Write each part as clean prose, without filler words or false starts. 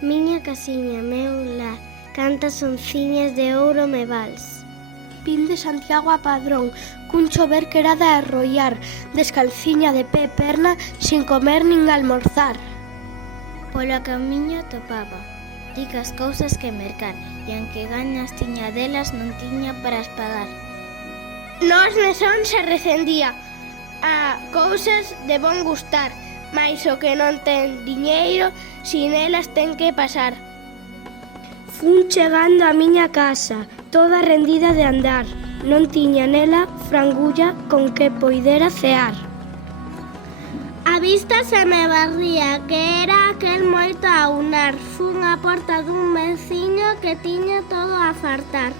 Miña casiña, meu lar, cantas onciñas de ouro me vals. Vin de Santiago a Padrón, cun chover que era de arroiar, descalciña de pé e perna, sin comer nin almorzar. Polo camiño topaba ricas cousas que mercar, e aunque gañas tiña delas non tiña para espagar. Nos mesón se recendía a cousas de bon gustar, mais o que non ten diñeiro, sin elas ten que pasar. Fun chegando á miña casa, toda rendida de andar, non tiña nela frangulla con que poidera cear. A vista se me barría, que era aquel moito aunar. Fun á porta dun veciño que tiña todo a fartar.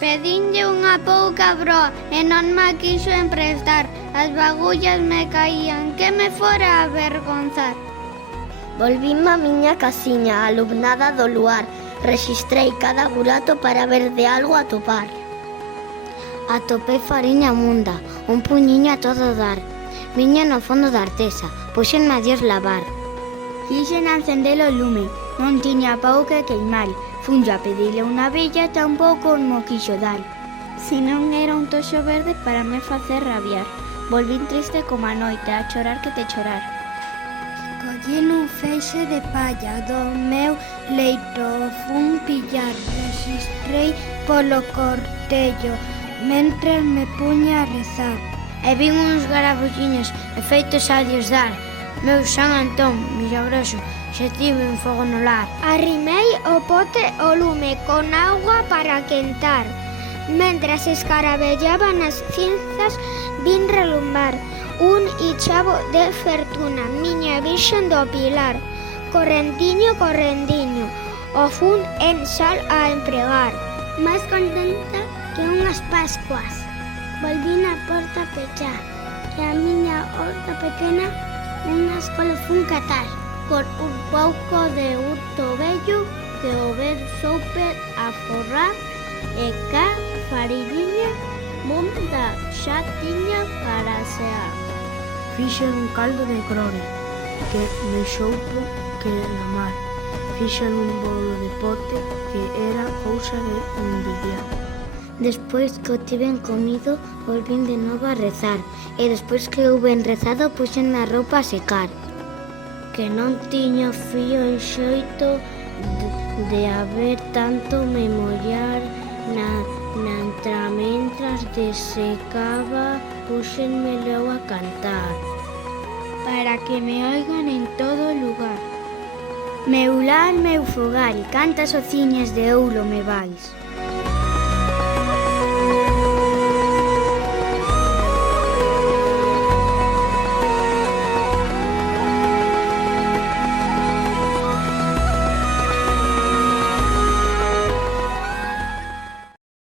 Pedinlle unha pouca broa e non ma quixo emprestar. As bagullas me caían, que me fora a avergonzar. Volvíme a miña casiña, alumnada do luar. Rexistrei cada burato para ver de algo a topar. Atopei fariña munda, un puñiño a todo dar. Viña no fondo da artesa, puxenme a Dios lavar. Quixen acender o lume, non tiña pau que queimar. Funlle a pedirle unha vella, tampouco mo quixo dar. Se non era un toxo verde para me facer rabiar. Volvín triste como a noite, a chorar que te chorar. Collín un feixe de palla do meu leito, fun pillar, rexistrei polo cortello, mentres me puña a rezar. E vin uns garabolliños e feitos a Dios dar. Meu San Antón, milagroso, xa tive un fogo no lar. Arrimei o pote o lume con auga para quentar. Mentras escarabellaban as cinzas, vin relumbar un ichavo de Fertuna, miña virxen do Pilar. Correntiño, correntiño, o fun en sal a empregar. Máis contenta que unhas Pascuas. Volví na porta pechar, que a miña horta pequena unha escola fun catar, por un pouco de hurto vello que o ver soupe a forrar e cá fariña monta xa tiña para sear. Fixen un caldo de grore, que me soupo que na mar. Fixen un bolo de pote, que era cousa de envidiar. Despois que o tiven comido, volvín de novo a rezar, e despois que houben rezado, puxen a roupa a secar. Que non tiña frío en xeito de haber tanto me mollar na entramentras de secaba, puxenme logo a cantar. Para que me oigan en todo lugar. Meu lar, meu fogar, e cantas ociñas de ouro me vais.